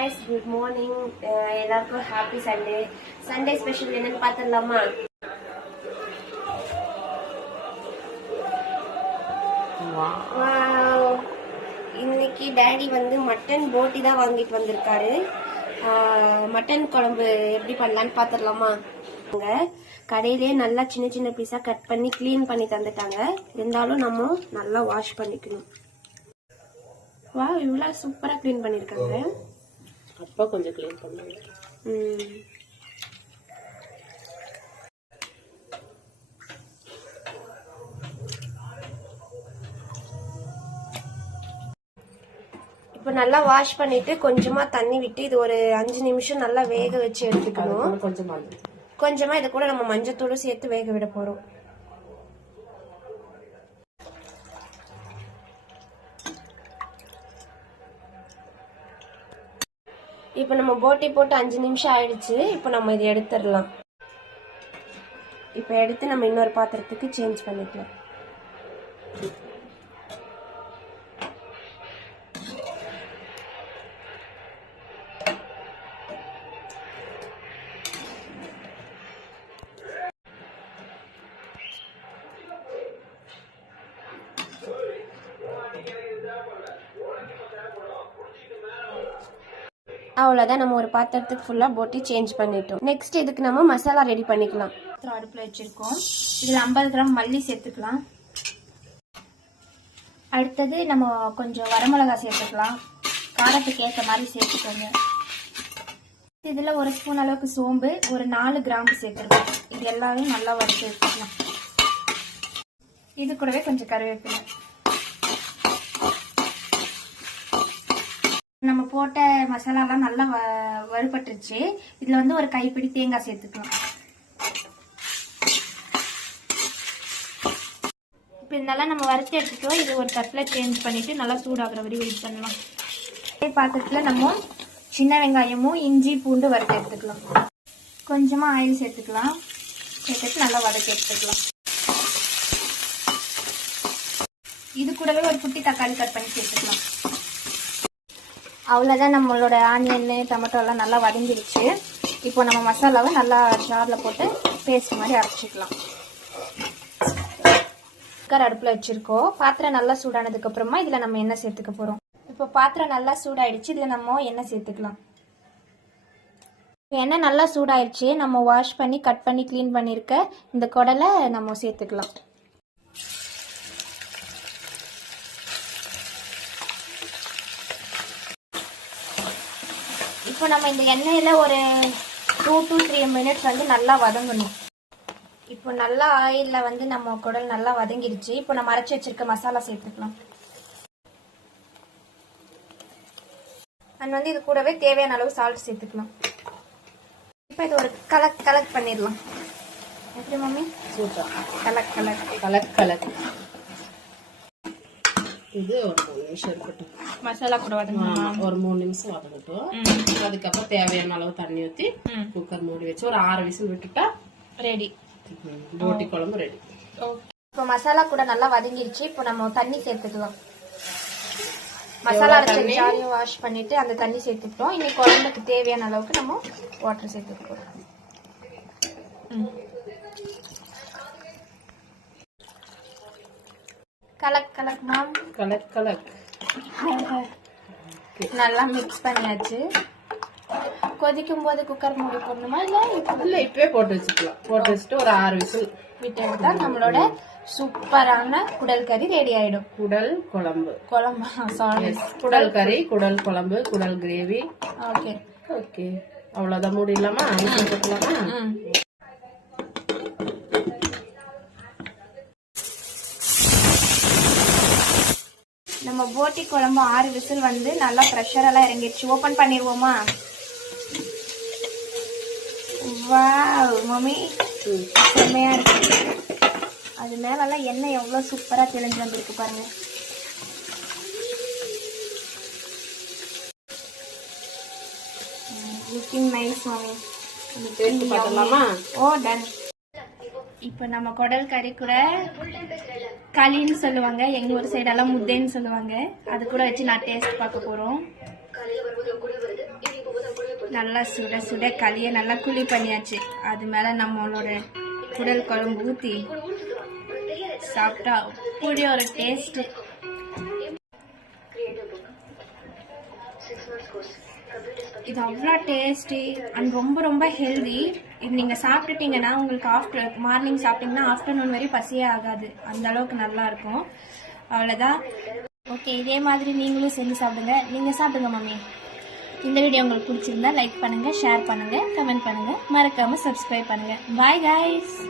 Guys good morning எல்லாருக்கும் happy Sunday Sunday special என்னன்னு பார்த்துடலாமா? இன்னைக்கு டேடி வந்து மட்டன் போட்டி தான் வாங்கிட்டு வந்திருக்காரு. மட்டன் குழம்பு எப்படி பண்ணலான்னு பார்த்துடலாமா? கடையிலே கடையிலேயே நல்லா சின்ன சின்ன பீஸா கட் பண்ணி க்ளீன் பண்ணி தந்துட்டாங்க. இருந்தாலும் நம்ம நல்லா வாஷ் பண்ணிக்கணும். வா இவ்வளோ சூப்பராக க்ளீன் பண்ணியிருக்காங்க அப்பா கொஞ்சம் க்ளீன் பண்ணுங்க. ம். இப்போ நல்லா வாஷ் பண்ணிட்டு கொஞ்சமா தண்ணி விட்டு இது ஒரு அஞ்சு நிமிஷம் நல்லா வேக வச்சு எடுத்துக்கணும். கொஞ்சம் மஞ்சள் கொஞ்சமா இது கூட நம்ம மஞ்சத்தூளும் சேர்த்து வேக விட போறோம். இப்போ நம்ம போட்டி போட்டு அஞ்சு நிமிஷம் ஆயிடுச்சு. இப்போ நம்ம இதை எடுத்துடலாம். இப்போ எடுத்து நம்ம இன்னொரு பாத்திரத்துக்கு சேஞ்ச் பண்ணிக்கலாம். அவ்வளோதான் நம்ம ஒரு பாத்திரத்துக்கு ஃபுல்லாக போட்டி சேஞ்ச் பண்ணிட்டோம். நெக்ஸ்ட் இதுக்கு நம்ம மசாலா ரெடி பண்ணிக்கலாம். அடுப்பில் வச்சுருக்கோம். இதில் ஐம்பது கிராம் மல்லி சேர்த்துக்கலாம். அடுத்தது நம்ம கொஞ்சம் வரமிளகா சேர்த்துக்கலாம். காரத்துக்கு ஏற்ற மாதிரி சேர்த்துக்கோங்க. இதில் ஒரு ஸ்பூன் அளவுக்கு சோம்பு ஒரு நாலு கிராம்பு சேர்த்துருக்கோம் இது எல்லாமே நல்லா வறுத்து எடுத்துக்கலாம். இது கூடவே கொஞ்சம் கருவேப்பிலை நம்ம போட்ட மசாலாலாம் நல்லா வறுபட்டுருச்சு. இதில் வந்து ஒரு கைப்பிடி தேங்காய் சேர்த்துக்கலாம். இப்போ இதெல்லாம் நம்ம வறுத்து எடுத்துட்டோம். இது ஒரு தட்டில் சேஞ்ச் பண்ணிட்டு நல்லா சூடாகிற வரை வெயிட் பண்ணலாம். அதே பாத்திரத்தில் நம்ம சின்ன வெங்காயமும் இஞ்சி பூண்டு வறுத்து எடுத்துக்கலாம். கொஞ்சமாக ஆயில் சேர்த்துக்கலாம். சேர்த்துட்டு நல்லா வதக்கி எடுத்துக்கலாம். இது கூடவே ஒரு குட்டி தக்காளி கட் பண்ணி சேர்த்துக்கலாம். அவ்வளோதான் நம்மளோட ஆனியன் டொமேட்டோ எல்லாம் நல்லா வதங்கிடுச்சு இப்போ நம்ம மசாலாவை நல்லா ஜாரில் போட்டு பேஸ்ட் மாதிரி அரைச்சிக்கலாம். குக்கர் அடுப்பில் வச்சுருக்கோம். பாத்திரம் நல்லா சூடானதுக்கு அப்புறமா இதில் நம்ம எண்ணெய் சேர்த்துக்க போகிறோம் இப்போ பாத்திரம் நல்லா சூடாயிடுச்சு. இதில் நம்ம எண்ணெய் சேர்த்துக்கலாம். இப்போ எண்ணெய் நல்லா சூடாயிடுச்சு நம்ம வாஷ் பண்ணி கட் பண்ணி க்ளீன் பண்ணியிருக்க இந்த குடலை நம்ம சேர்த்துக்கலாம். இப்போ நம்ம இந்த எண்ணெயில் ஒரு டூ டு த்ரீ மினிட்ஸ் வந்து நல்லா வதங்கணும். இப்போ நல்லா ஆயிலில் வந்து நம்ம குடல் நல்லா வதங்கிடுச்சு. இப்போ நம்ம அரைச்சி வச்சிருக்க மசாலா சேர்த்துக்கலாம். அண்ட் வந்து இது கூடவே தேவையான அளவு சால்ட் சேர்த்துக்கலாம். இப்போ இது ஒரு கலக் கலக் பண்ணிடலாம். எப்படி மம்மி? சூப்பர். கலக் கலக். கலக் கலக். இது ஒரு மூணு நிமிஷம் இருக்கட்டும் மசாலா கூட ஒரு மூணு நிமிஷம் வதங்கட்டும் அதுக்கப்புறம் தேவையான அளவு தண்ணி ஊற்றி குக்கர் மூடி வச்சு ஒரு ஆறு விசில் விட்டுட்டா ரெடி ம், போட்டி குழம்பு ரெடி இப்போ மசாலா கூட நல்லா வதங்கிடுச்சு இப்போ நம்ம தண்ணி சேர்த்துக்கலாம் மசாலா அரைச்ச ஜாரியும் வாஷ் பண்ணிட்டு அந்த தண்ணி சேர்த்துக்கிட்டோம் இன்னைக்கு குழம்புக்கு தேவையான அளவுக்கு நம்ம வாட்டர் சேர்த்துக்கிறோம் ம். கலக் கலக் மேம் கலக் கலக். நல்லா மிக்ஸ் பண்ணியாச்சு. கொதிக்கும் போது குக்கர் மூடி போடணுமா? இல்லை இல்ல இப்பவே போட்டு வச்சுக்கலாம். போட்டு வச்சுட்டு ஒரு ஆறு விசில் விட்டு எடுத்தா நம்மளோட சூப்பரான குடல் கறி ரெடி ஆயிடும். குடல் குழம்பு. குழம்பு சாரி குடல் கறி குடல் குழம்பு குடல் கிரேவி ஓகே. ஓகே. அவ்வளவுதான். மூடிடலாமா? நம்ம போட்டி குழம்பு ஆறு விசில் வந்து நல்லா ப்ரெஷர் எல்லாம் இறங்கிடுச்சு. ஓபன் பண்ணிடுவோமா வாவ் மம்மி. ம். செம்மையா இருக்கு. அது மேலெல்லாம் எண்ணெய் எவ்வளோ சூப்பரா தெளிஞ்சு வந்திருக்கு பாருங்க. Looking nice mummy. ஓ டன் இப்போ நம்ம குடல் கறி கூட களின்னு சொல்லுவாங்க. எங்க ஊர் சைடெல்லாம் முத்தேன்னு சொல்லுவாங்க. அது கூட வச்சு நான் டேஸ்ட் பார்க்க போறோம். நல்லா சுட சுட களியை நல்லா குழி பண்ணியாச்சு. அது மேலே நம்மளோட குடல் குழம்பு ஊற்றி சாப்பிட்டா அப்படியே ஒரு டேஸ்ட்டு இது அவ்வளோ டேஸ்டி அண்ட் ரொம்ப ரொம்ப ஹெல்தி இது நீங்கள் சாப்பிட்டுட்டீங்கன்னா உங்களுக்கு ஆஃப்டர் மார்னிங் சாப்பிட்டீங்கன்னா ஆஃப்டர்நூன் வரையும் பசியே ஆகாது. அந்த அளவுக்கு நல்லா இருக்கும். அவ்வளோதான் ஓகே இதே மாதிரி நீங்களும் செஞ்சு சாப்பிடுங்க. நீங்கள் சாப்பிடுங்க மம்மி. இந்த வீடியோ உங்களுக்கு பிடிச்சிருந்தா லைக் பண்ணுங்கள் ஷேர் பண்ணுங்கள் கமெண்ட் பண்ணுங்கள் மறக்காமல் சப்ஸ்கிரைப் பண்ணுங்கள் பாய் காய்ஸ்